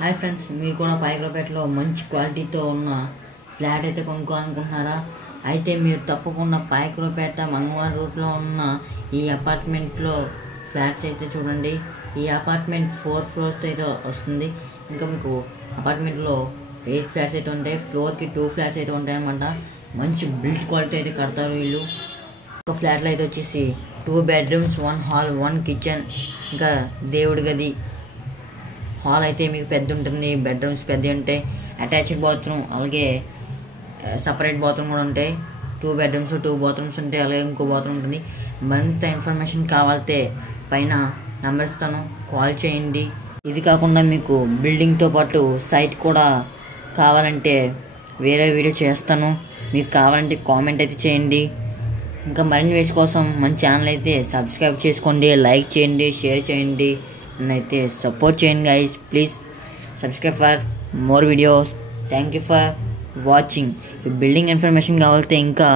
Hi friends, మీరు కూడా పైకరపేటలో మంచి క్వాలిటీతో ఉన్న ఫ్లాట్ అయితే కొనుక్కోవాలనుకుంటున్నారా? అయితే మీరు తప్పకుండా పైకరపేట మంగళవారం రూట్లో ఉన్న ఈ అపార్ట్మెంట్లో ఫ్లాట్స్ అయితే చూడండి. ఈ అపార్ట్మెంట్ 4 ఫ్లోర్స్తో అయితే వస్తుంది. ఇంకా మీకు అపార్ట్మెంట్లో 8 ఫ్లాట్స్ అయితే ఉంటాయి. ఫ్లోర్కి 2 ఫ్లాట్స్ అయితే ఉంటాయి అన్నమాట. మంచి బిల్డ్ క్వాలిటీ అయితే కడతారు వీళ్ళు. ఒక ఫ్లాట్లో అయితే వచ్చేసి 2 బెడ్రూమ్స్, 1 హాల్, 1 కిచెన్, ఇంకా దేవుడి గది. హాల్ అయితే మీకు పెద్ద ఉంటుంది, బెడ్రూమ్స్ పెద్ద ఉంటాయి, అటాచ్డ్ బాత్రూమ్, అలాగే సపరేట్ బాత్రూమ్ కూడా ఉంటాయి. 2 బెడ్రూమ్స్ 2 బాత్రూమ్స్ ఉంటాయి, అలాగే ఇంకో బాత్రూమ్ ఉంటుంది. మరింత ఇన్ఫర్మేషన్ కావాలంటే పైన నెంబర్ ఇస్తాను, కాల్ చేయండి. ఇది కాకుండా మీకు బిల్డింగ్తో పాటు సైట్ కూడా కావాలంటే వేరే వీడియో చేస్తాను. మీకు కావాలంటే కామెంట్ అయితే చేయండి. ఇంకా మరిన్ని వీడియోస్ కోసం మన ఛానల్ అయితే సబ్స్క్రైబ్ చేసుకోండి, లైక్ చేయండి, షేర్ చేయండి, అయితే సపోర్ట్ చేయండి guys. Please subscribe for more videos. Thank you for watching. ఈ బిల్డింగ్ ఇన్ఫర్మేషన్ కావాలంటే ఇంకా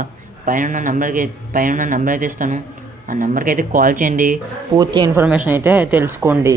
పైన నెంబర్ అయితే ఇస్తాను. ఆ నెంబర్కి అయితే కాల్ చేయండి, పూర్తి ఇన్ఫర్మేషన్ అయితే తెలుసుకోండి.